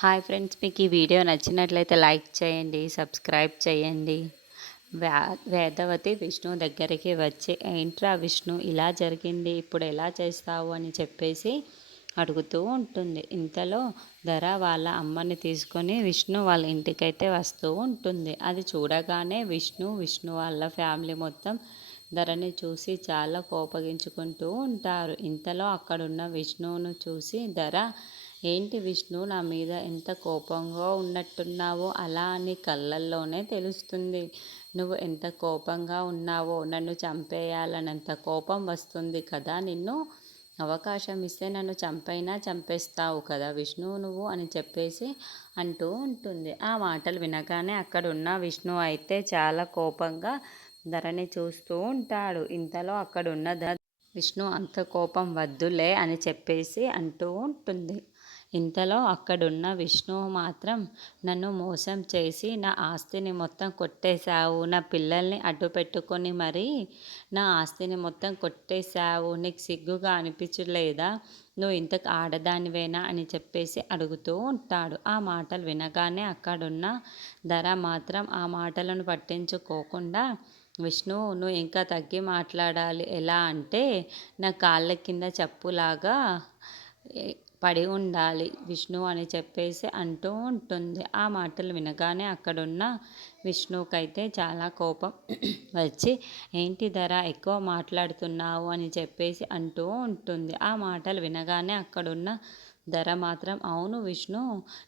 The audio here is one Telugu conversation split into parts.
హాయ్ ఫ్రెండ్స్, మీకు ఈ వీడియో నచ్చినట్లయితే లైక్ చేయండి, సబ్స్క్రైబ్ చేయండి. వేదవతి విష్ణు దగ్గరికి వచ్చి, ఏంట్రా విష్ణు ఇలా జరిగింది, ఇప్పుడు ఎలా చేస్తావు అని చెప్పేసి అడుగుతూ ఉంటుంది. ఇంతలో ధర వాళ్ళ అమ్మని తీసుకొని విష్ణు వాళ్ళ ఇంటికైతే వస్తూ ఉంటుంది. అది చూడగానే విష్ణు వాళ్ళ ఫ్యామిలీ మొత్తం ధరని చూసి చాలా కోపగించుకుంటూ ఉంటారు. ఇంతలో అక్కడున్న విష్ణువును చూసి ధర, ఏంటి విష్ణు, నా మీద ఎంత కోపంగా ఉన్నట్టున్నావో అలా అని కళ్ళల్లోనే తెలుస్తుంది. నువ్వు ఎంత కోపంగా ఉన్నావో, నన్ను చంపేయాలనంత కోపం వస్తుంది కదా నిన్ను. అవకాశం ఇస్తే నన్ను చంపైనా చంపేస్తావు కదా విష్ణు నువ్వు అని చెప్పేసి అంటూ ఉంటుంది. ఆ మాటలు వినగానే అక్కడున్న విష్ణు అయితే చాలా కోపంగా ధరని చూస్తూ ఉంటాడు. ఇంతలో అక్కడున్న విష్ణు, అంత కోపం వద్దులే అని చెప్పేసి అంటూ ఉంటుంది. ఇంతలో అక్కడున్న విష్ణువు మాత్రం, నన్ను మోసం చేసి నా ఆస్తిని మొత్తం కొట్టేశావు, నా పిల్లల్ని అడ్డు పెట్టుకొని మరీ నా ఆస్తిని మొత్తం కొట్టేశావు, నీకు సిగ్గుగా అనిపించలేదా, నువ్వు ఇంతకు ఆడదానివేనా అని చెప్పేసి అడుగుతూ ఉంటాడు. ఆ మాటలు వినగానే అక్కడున్న ధర మాత్రం ఆ మాటలను పట్టించుకోకుండా, విష్ణు, నువ్వు ఇంకా తగ్గి మాట్లాడాలి. ఎలా అంటే, నా కాళ్ళ కింద చెప్పులాగా పడి ఉండాలి విష్ణు అని చెప్పేసి అంటూ ఉంటుంది. ఆ మాటలు వినగానే అక్కడున్న విష్ణుకైతే చాలా కోపం వచ్చి, ఏంటి ధర ఎక్కువ మాట్లాడుతున్నావు అని చెప్పేసి అంటూ ఉంటుంది. ఆ మాటలు వినగానే అక్కడున్న ధర మాత్రం, అవును విష్ణు,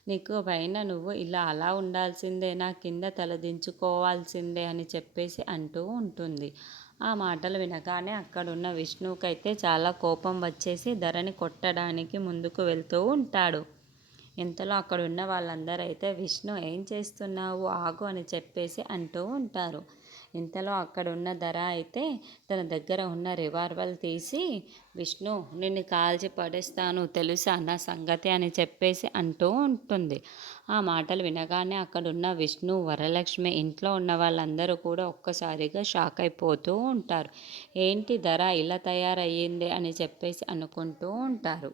నీకు పైన నువ్వు ఇలా అలా ఉండాల్సిందే, నా కింద తలదించుకోవాల్సిందే అని చెప్పేసి అంటూ ఉంటుంది. ఆ మాటలు వినగానే అక్కడున్న విష్ణుకైతే చాలా కోపం వచ్చేసి ధరని కొట్టడానికి ముందుకు వెళ్తూ ఉంటాడు. ఇంతలో అక్కడున్న వాళ్ళందరూ అయితే, విష్ణు ఏం చేస్తున్నావు, ఆగు అని చెప్పేసి అంటూ ఉంటారు. ఇంతలో అక్కడున్న ధర అయితే తన దగ్గర ఉన్న రివాల్వర్ తీసి, విష్ణు, నిన్ను కాల్చి పడేస్తాను తెలుసా నా సంగతి అని చెప్పేసి అంటూ ఉంటుంది. ఆ మాటలు వినగానే అక్కడున్న విష్ణు, వరలక్ష్మి, ఇంట్లో ఉన్న వాళ్ళందరూ కూడా ఒక్కసారిగా షాక్ అయిపోతూ ఉంటారు. ఏంటి ధర ఇలా తయారయ్యింది అని చెప్పేసి అనుకుంటూ ఉంటారు.